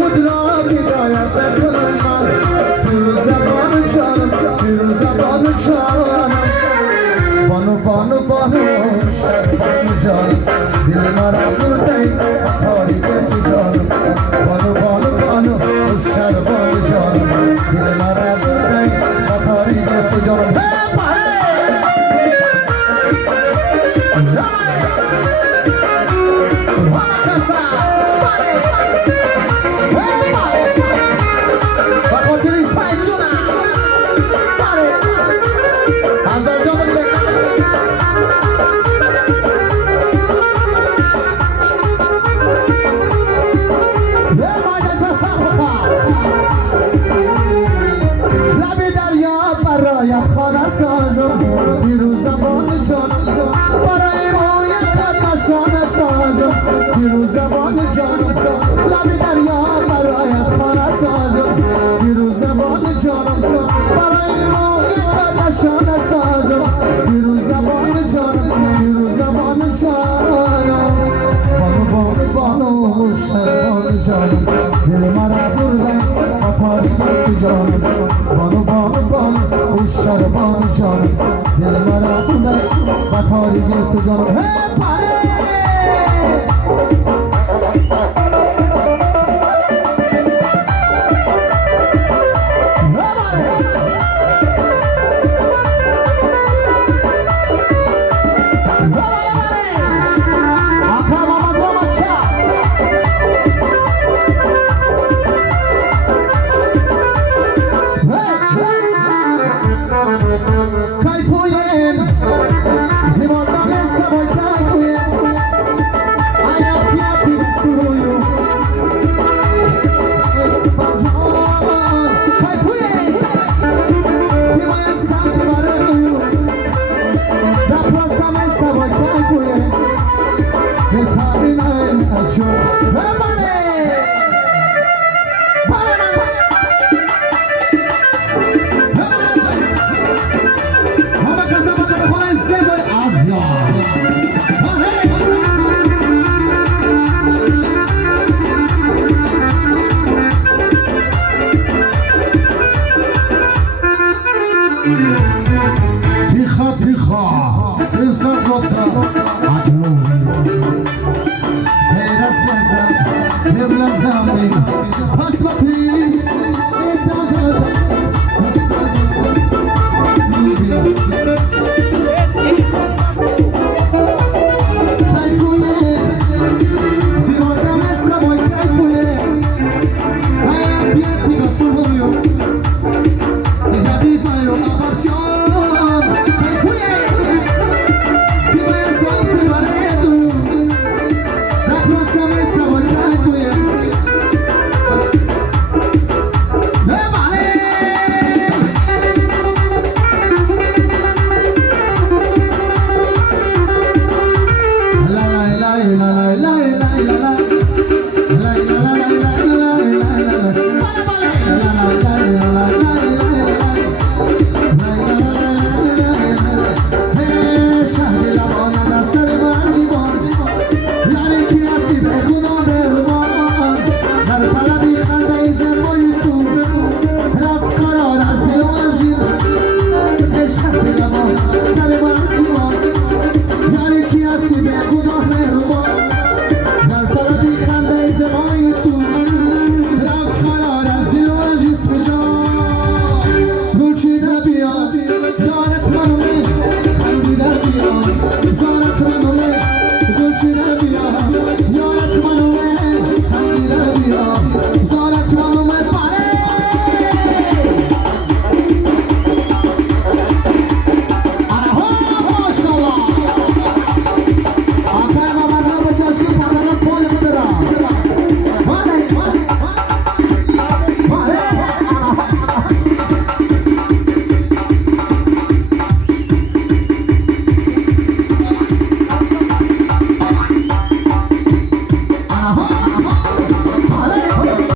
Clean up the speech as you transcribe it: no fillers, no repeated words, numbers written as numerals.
خود را هدایت بکن من پیرو زبان جانم پیرو زبان جانم بانو بانو بانو شربان جانم دل مرا بردی کاری کسی جانم بانو بانو بانو شربان جانم دل مرا بردی کاری کسی جانم پیرو زبان جانم برای رویت نشانه سازم پیرو زبان جانم لب دریا برای خانه سازم پیرو زبان جانم برای رویت نشانه سازم پیرو زبان جانم پیرو زبان جانم بانو بانو بانو شربان جانم دل مرا برده پاپاری بس جانم بانو بانو بانو شربان جانم دل مرا برده پاپاری بس جانم Passa